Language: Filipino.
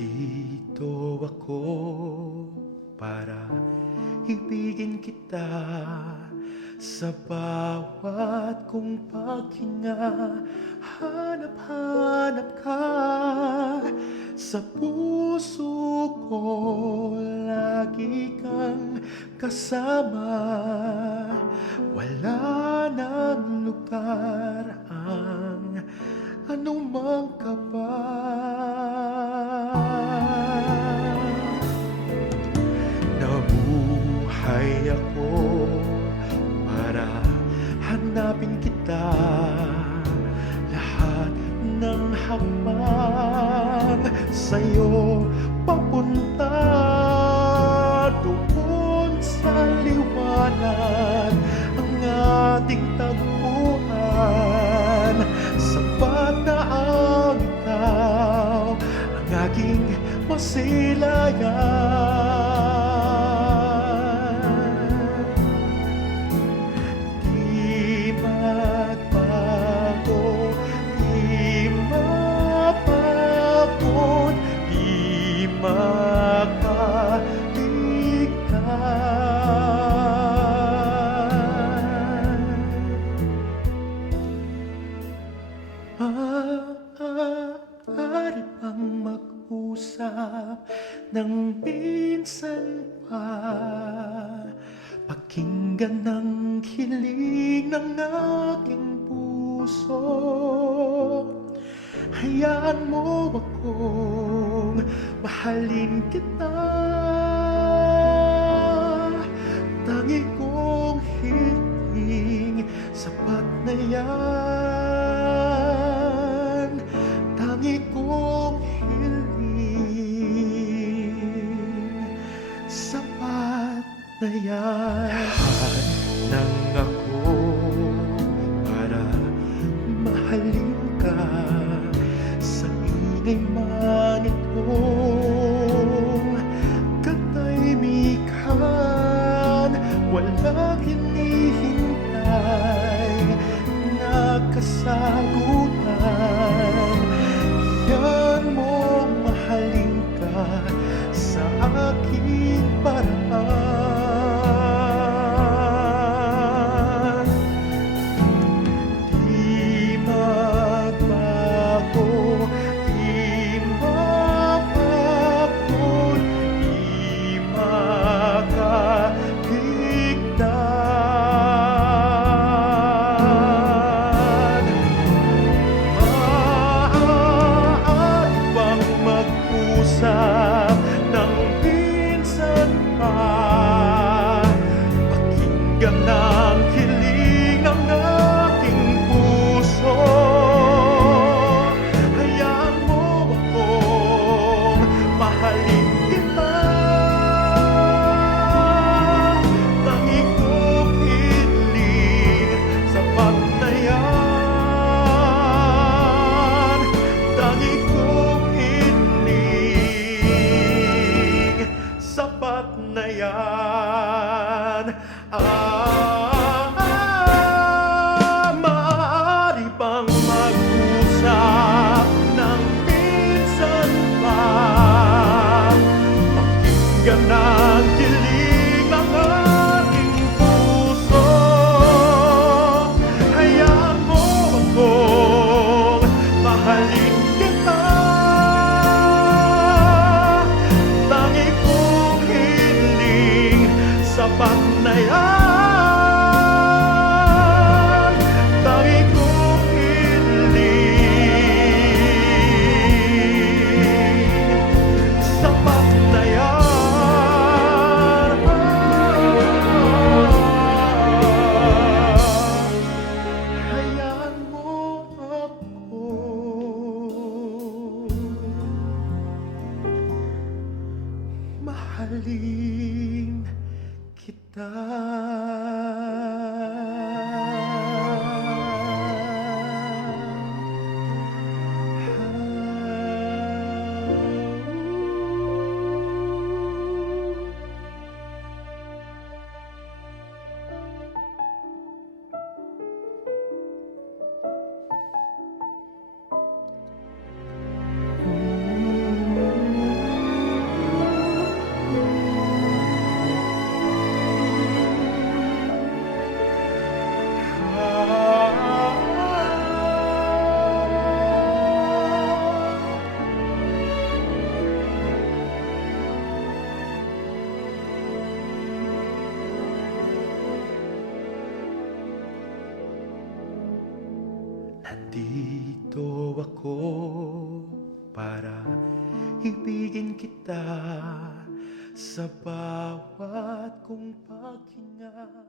Nandito ako para ibigin kita sa bawat kong paghinga. Hanap-hanap ka sa puso ko, lagi kang kasama. Wala nang lugar ang anumang kaba. Nabuhay ako para hanapin kita. Lahat ng hakbang sa'yo papunta doon sa liwanag. Ang ating tagpuan, sapat na ang ikaw, ang aking masilayan. Di magbago, di mapagod, di makaligtan. Maaari bang mag-usap ng minsan pa? Pakinggan ang hiling ng aking puso. Hayaan mo akong mahalin kita. Tangi kong hiling, sapat na yan. Tangi kong hiling, sapat na yan. Lahat ng ako para mahalin ka. Sa ingay man itong katahimikan, walang hinihintay na kasagutan. Yan mong mahalin ka sa aking paraan. Di magbago, di mapagod, di makaligtan. Maaari bang mag-usap ng minsan pa? Pakinggan ang hiling ng aking puso. Hayaan mo akong mahalin kita. Tangi kong hiling, sapat na yan. Tangi kong hiling, sapat na yan. Maaari bang mag-usap ng minsan pa? Pakinggan ang hiling ng aking puso. Hayaan mo akong mahalin kita. Tangi kong hiling, sapat na yan. Tangi kong hiling, sapat na yan. Hayaan mo ako mahalin kita. Nandito ako para ibigin kita sa bawat kong paghinga.